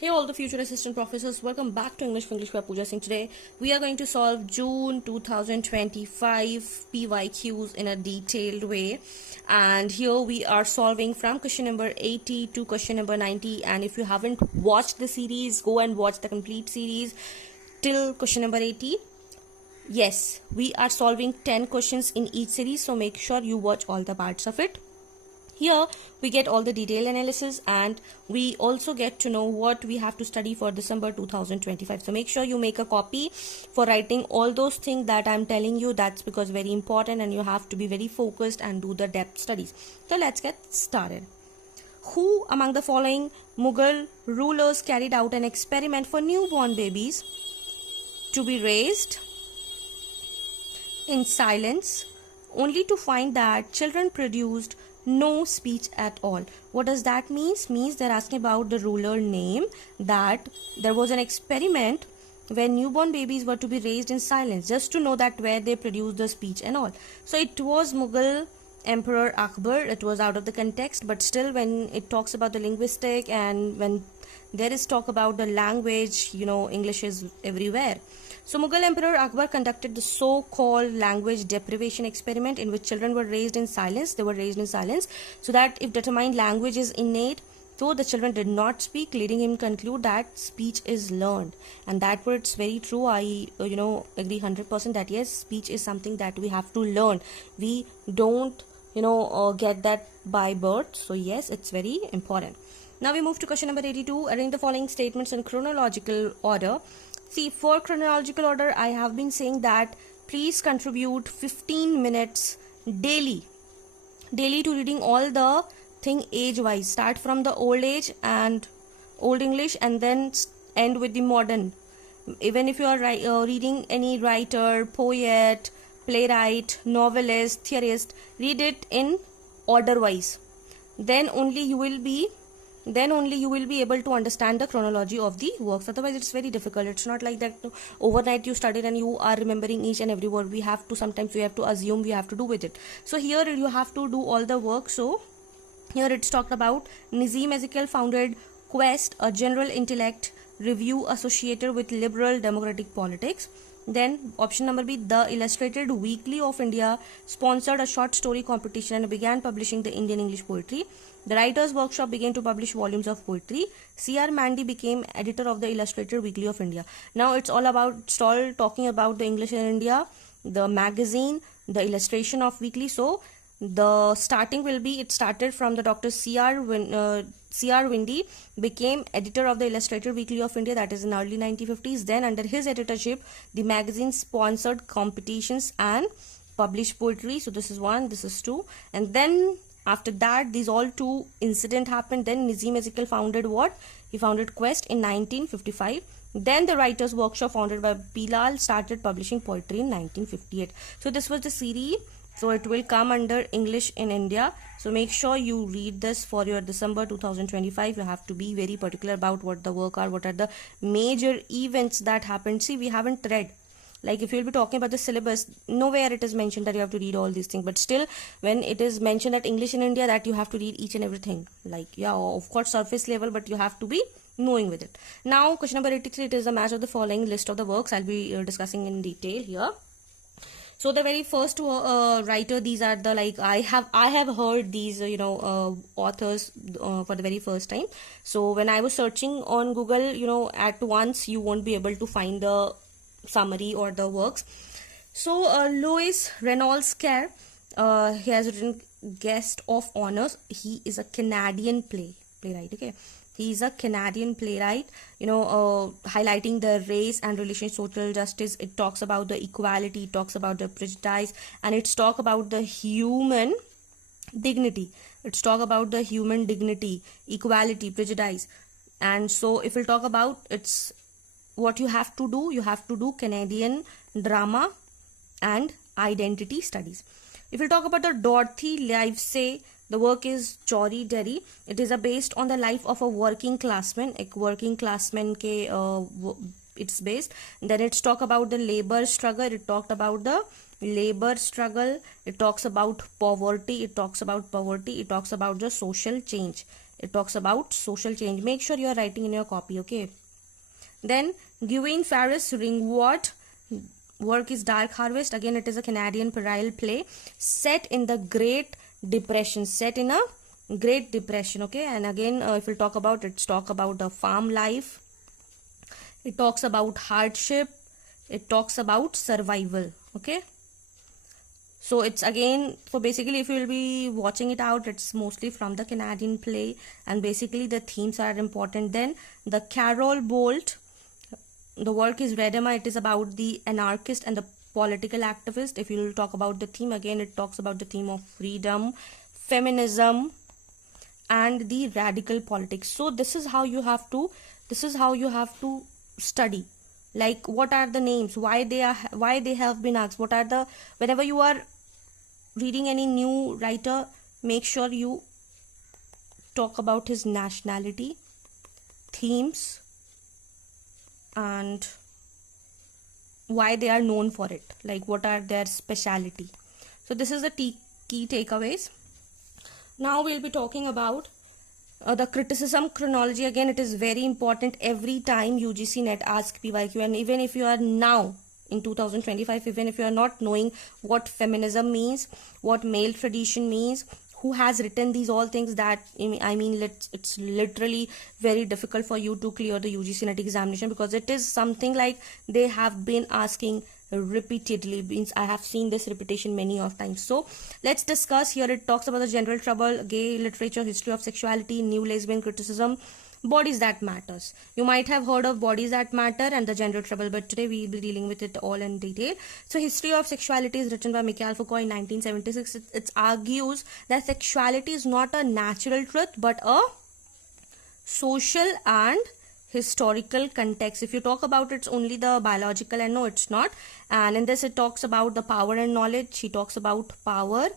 Hey all the future assistant professors, welcome back to English by Pooja Singh. Today we are going to solve June 2025 PYQs in a detailed way, and here we are solving from question number 80 to question number 90. And if you haven't watched the series, go and watch the complete series till question number 80. Yes, we are solving 10 questions in each series, so make sure you watch all the parts of it. Here we get all the detailed analysis, and we also get to know what we have to study for December 2025. So make sure you make a copy for writing all those things that I'm telling you. That's because very important, and you have to be very focused and do the depth studies. So let's get started. Who among the following Mughal rulers carried out an experiment for newborn babies to be raised in silence, only to find that children produced no speech at all? What does that mean? Means they're asking about the ruler name, that there was an experiment when newborn babies were to be raised in silence, just to know that where they produced the speech and all. So it was Mughal Emperor Akbar. It was out of the context, but still when it talks about the linguistic and when there is talk about the language, English is everywhere. So Mughal Emperor Akbar conducted the so-called language deprivation experiment, in which children were raised in silence. They were raised in silence so that if determined language is innate, so the children did not speak, leading him to conclude that speech is learned. And that word's very true. I agree 100% that yes, speech is something that we have to learn. We don't get that by birth. So yes, it's very important. Now we move to question number 82. Arrange the following statements in chronological order. See, for chronological order, I have been saying that please contribute 15 minutes daily to reading all the thing age-wise. Start from the old age and old English, and then end with the modern. Even if you are reading any writer, poet, playwright, novelist, theorist, read it in order-wise. Then only you will be able to understand the chronology of the works. Otherwise it's very difficult. It's not like that overnight you studied and you are remembering each and every word. Sometimes we have to assume, we have to do with it. So here you have to do all the work. So here it's talked about Nizam Ezekiel founded Quest, a general intellect review associated with liberal democratic politics. Then option number B, the Illustrated Weekly of India sponsored a short story competition and began publishing the Indian English poetry. The Writers' Workshop began to publish volumes of poetry. C.R. Mandy became editor of the Illustrated Weekly of India. Now it's all talking about the English in India, the magazine, the illustration of weekly. So the starting will be, it started from the Dr. C.R. Windy became editor of the Illustrated Weekly of India, that is in early 1950s. Then under his editorship, the magazine sponsored competitions and published poetry. So this is one, this is two. And then after that, these all two incident happened. Then Nizam Ezekiel founded what? He founded Quest in 1955. Then the Writers' Workshop founded by Bilal started publishing poetry in 1958. So this was the series. So it will come under English in India. So make sure you read this for your December 2025. You have to be very particular about what the work are, what are the major events that happened. See, we haven't read. Like if you'll be talking about the syllabus, nowhere it is mentioned that you have to read all these things. But still, when it is mentioned that English in India, that you have to read each and everything. Like, yeah, of course, surface level, but you have to be knowing with it. Now, question number 83, it is a match of the following list of the works. I'll be discussing in detail here. So the very first writer, these are the, like, I have heard these authors for the very first time. So when I was searching on Google, at once you won't be able to find the summary or the works. So Louis Reynolds Carr, he has written Guest of Honors. He is a Canadian playwright. Okay, he is a Canadian playwright, highlighting the race and relation, social justice. It talks about the equality, it talks about the prejudice, and it's talk about the human dignity. It's talk about the human dignity, equality, prejudice. And so if we'll talk about, it's what you have to do Canadian drama and identity studies. If we talk about the Dorothy Livesey, the work is Jory Derry. It is based on the life of a working classman. It's based. Then it's talk about the labor struggle. It talked about the labor struggle. It talks about poverty. It talks about the social change. It talks about social change. Make sure you are writing in your copy, okay? Then Gawain Ferris Ringward work is Dark Harvest. Again, it is a Canadian parallel play set in the Great Depression. Set in a Great Depression, okay? And again, if we'll talk about it, talk about the farm life. It talks about hardship. It talks about survival, okay? So it's again, so basically if you will be watching it out, it's mostly from the Canadian play, and basically the themes are important. Then the Carol Bolt, the work is Redema. It is about the anarchist and the political activist. If you will talk about the theme, again it talks about the theme of freedom, feminism, and the radical politics. So this is how you have to study, like what are the names, why they have been asked, what are the, whenever you are reading any new writer, make sure you talk about his nationality, themes, and why they are known for it, like what are their speciality. So this is the key takeaways. Now we'll be talking about the criticism chronology. Again, it is very important. Every time UGCNET asks PYQ, and even if you are now in 2025, even if you are not knowing what feminism means, what male tradition means, who has written these all things, that I mean it's literally very difficult for you to clear the UGCNET examination, because it is something like they have been asking repeatedly. Means I have seen this repetition many of times. So let's discuss here. It talks about the general trouble, gay literature, history of sexuality, new lesbian criticism, bodies that matters. You might have heard of bodies that matter and the general trouble, but today we will be dealing with it all in detail. So history of sexuality is written by Michael Foucault in 1976. It argues that sexuality is not a natural truth but a social and historical context. If you talk about it's only the biological, and no, it's not. And in this it talks about the power and knowledge. He talks about power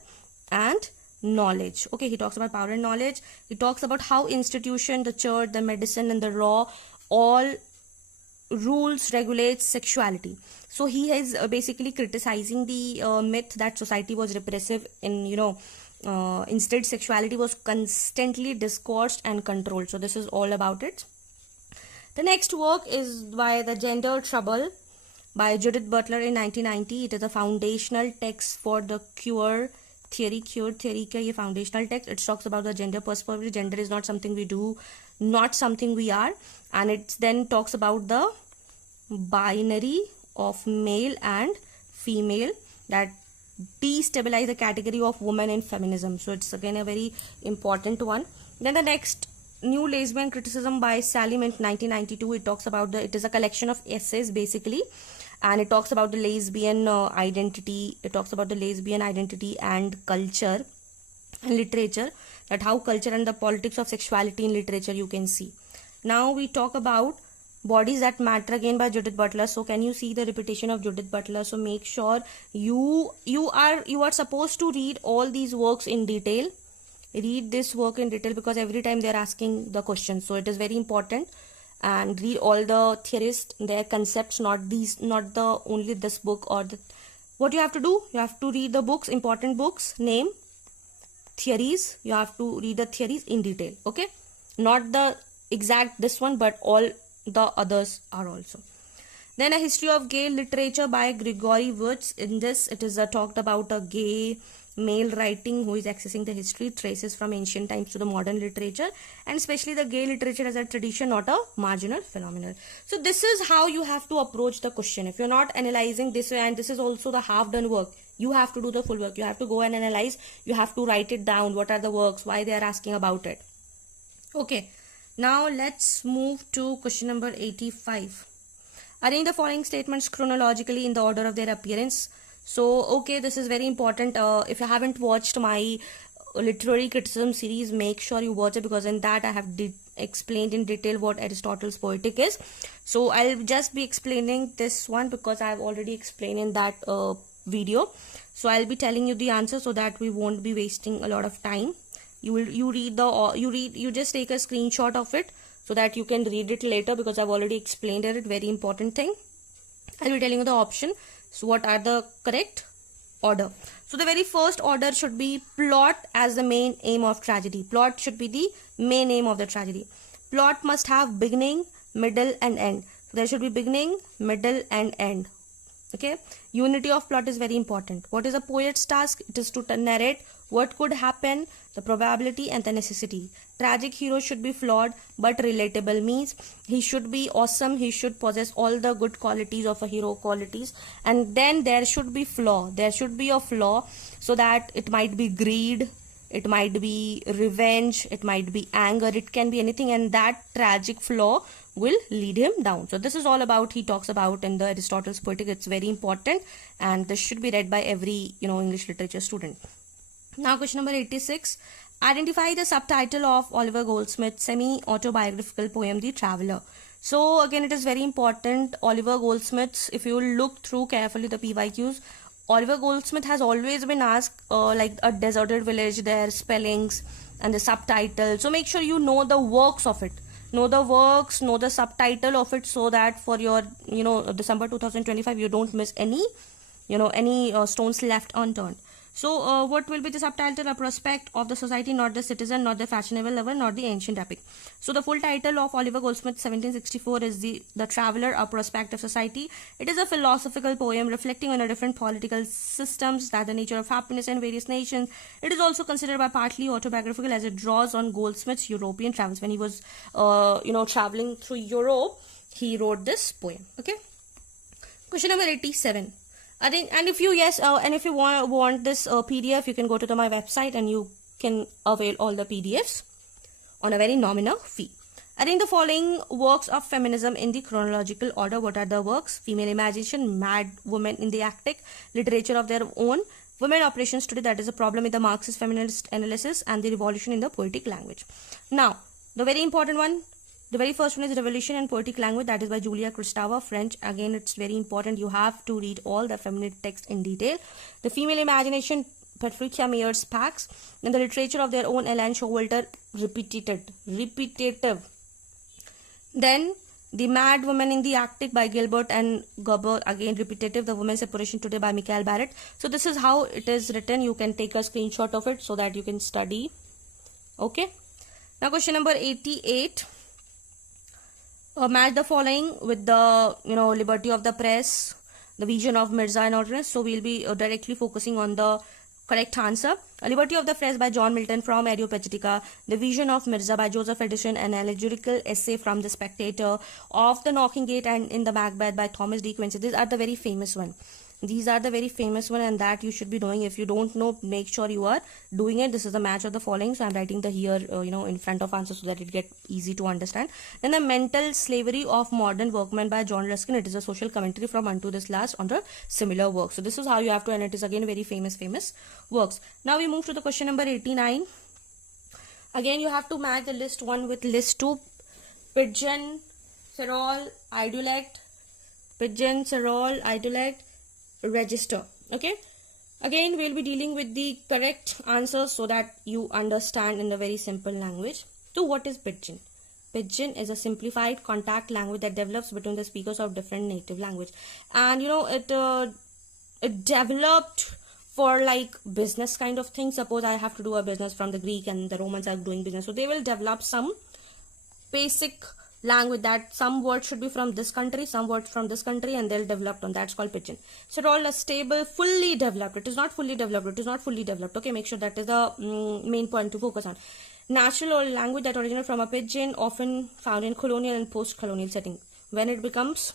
and knowledge. Okay, he talks about power and knowledge. He talks about how institution, the church, the medicine, and the law all rules regulates sexuality. So he is basically criticizing the myth that society was repressive in, instead sexuality was constantly discoursed and controlled. So this is all about it. The next work is by The Gender Trouble by Judith Butler in 1990. It is a foundational text for the queer theory का ये foundational text. It talks about the gender perspective. Gender is not something we do, not something we are, and it then talks about the binary of male and female that destabilize the category of woman in feminism. So it's again a very important one. Then the next, New Lesbian Criticism by Salim in 1992. It talks about it is a collection of essays basically, and it talks about the lesbian identity. It talks about the lesbian identity and culture and literature, that how culture and the politics of sexuality in literature you can see. Now we talk about Bodies That Matter, again by Judith Butler. So can you see the repetition of Judith Butler? So make sure you are supposed to read all these works in detail. Read this work in detail, because every time they are asking the question, so it is very important. And read all the theorists, their concepts, not the only this book or the. What you have to do, you have to read the books, important books, name, theories. You have to read the theories in detail, okay? Not the exact this one, but all the others are also. Then A History of Gay Literature by Gregory Woods. In this, it is talked about a gay male writing who is accessing the history, traces from ancient times to the modern literature, and especially the gay literature as a tradition, not a marginal phenomenon. So this is how you have to approach the question. If you're not analyzing this way, and this is also the half done work, you have to do the full work. You have to go and analyze. You have to write it down. What are the works? Why they are asking about it? Okay. Now let's move to question number 85. Arrange the following statements chronologically in the order of their appearance. So, okay, this is very important. If you haven't watched my literary criticism series, make sure you watch it, because in that I have explained in detail what Aristotle's Poetic is. So, I'll just be explaining this one because I have already explained in that video. So, I'll be telling you the answer so that we won't be wasting a lot of time. You just take a screenshot of it so that you can read it later, because I've already explained it. Very important thing. I'll be telling you the option. So what are the correct order. So the very first order should be plot as the main aim of tragedy. Plot should be the main aim of the tragedy. Plot must have beginning, middle and end. So there should be beginning, middle and end. Okay, unity of plot is very important. What is a poet's task? It is to narrate what could happen, the probability and the necessity. Tragic hero should be flawed but relatable, means he should be awesome, he should possess all the good qualities of a hero qualities, and then there should be flaw. There should be a flaw, so that it might be greed, it might be revenge, it might be anger, it can be anything, and that tragic flaw will lead him down. So this is all about, he talks about in the Aristotle's Poetic. It's very important, and this should be read by every English literature student. Now question number 86. Identify the subtitle of Oliver Goldsmith's semi-autobiographical poem The Traveller. So again, it is very important. Oliver Goldsmith's, if you look through carefully the PYQs, Oliver Goldsmith has always been asked like a deserted village, their spellings and the subtitle. So make sure you know the works of it. Know the works, know the subtitle of it, so that for your December 2025 you don't miss any stones left unturned. So what will be the subtitle? A prospect of the society, not the citizen, not the fashionable lover, not the ancient epic. So the full title of Oliver Goldsmith's 1764 is The Traveller, a Prospect of Society. It is a philosophical poem reflecting on the different political systems, that the nature of happiness in various nations. It is also considered by partly autobiographical, as it draws on Goldsmith's European travels. When he was traveling through Europe, he wrote this poem. Okay. Question number 87. And if you want this PDF, you can go to my website and you can avail all the PDFs on a very nominal fee. Arrange the following works of feminism in the chronological order. What are the works? Female Imagination, Mad Women in the Attic, Literature of Their Own, Women Operations Today, that is a problem with the Marxist feminist analysis, and the Revolution in the Poetic Language. Now, the very important one. The very first one is Revolution in Poetic Language, that is by Julia Kristeva, French. Again, it's very important. You have to read all the feminine text in detail. The Female Imagination, Patricia Mayer's Pax. Then the Literature of Their Own, Ellen Showalter, repetitive. Then the Mad Woman in the Attic by Gilbert and Gerber, again repetitive. The Women's Separation Today by Michael Barrett. So this is how it is written. You can take a screenshot of it so that you can study. Okay. Now question number 88. Match the following with the liberty of the press, the vision of Mirza and Ordinance. So we'll be directly focusing on the correct answer. Liberty of the Press by John Milton from Areopagitica, The Vision of Mirza by Joseph Addison, an allegorical essay from The Spectator, Of the Knocking Gate and In the Macbeth by Thomas D. Quincy. These are the very famous one. These are the very famous one, and that you should be knowing. If you don't know, make sure you are doing it. This is a match of the following. So I'm writing the here, in front of answer so that it get easy to understand. Then the Mental Slavery of Modern Workmen by John Ruskin. It is a social commentary from Unto This Last on the similar work. So this is how you have to, and it is again very famous works. Now we move to the question number 89. Again, you have to match the list 1 with list 2. Pigeon, Serol, Idolect, Pigeon, Serol, Idolect, Register. Okay, again we'll be dealing with the correct answers so that you understand in the very simple language. So what is Pidgin? Pidgin is a simplified contact language that develops between the speakers of different native language, and it developed for like business kind of thing. Suppose I have to do a business from the Greek and the Romans are doing business, so they will develop some basic language that some words should be from this country, some words from this country, and they'll develop on. That's called Pidgin. So all a stable, fully developed. It is not fully developed. It is not fully developed. Okay, make sure that is the main point to focus on. Natural or language that originated from a pidgin, often found in colonial and post-colonial setting. When it becomes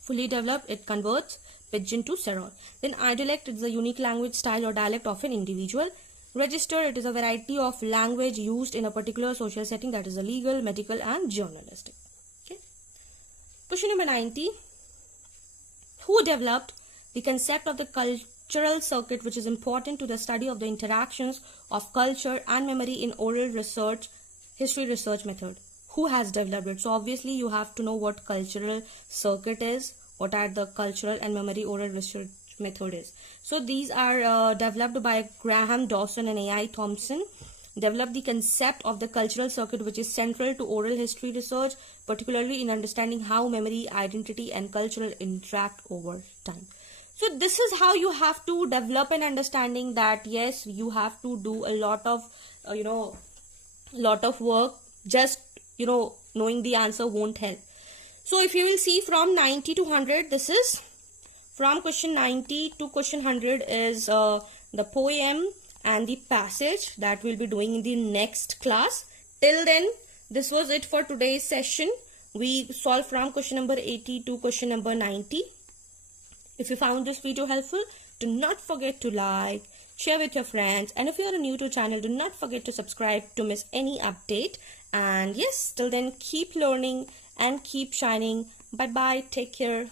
fully developed, it converts pidgin to Serol. Then idolect is a unique language style or dialect of an individual. Register, it is a variety of language used in a particular social setting, that is a legal, medical and journalistic. Okay. Question number 90. Who developed the concept of the cultural circuit, which is important to the study of the interactions of culture and memory in oral research, history research method? Who has developed it? So obviously you have to know what cultural circuit is, what are the cultural and memory oral research method is. So these are developed by Graham Dawson and A.I. Thompson. Developed the concept of the cultural circuit, which is central to oral history research, particularly in understanding how memory, identity and cultural interact over time. So this is how you have to develop an understanding that yes, you have to do a lot of lot of work. Just knowing the answer won't help. So if you will see from 90 to 100, this is from question 90 to question 100 is the poem and the passage that we'll be doing in the next class. Till then, this was it for today's session. We solved from question number 80 to question number 90. If you found this video helpful, do not forget to like, share with your friends, and if you are new to the channel, do not forget to subscribe to miss any update. And yes, till then, keep learning and keep shining. Bye bye, take care.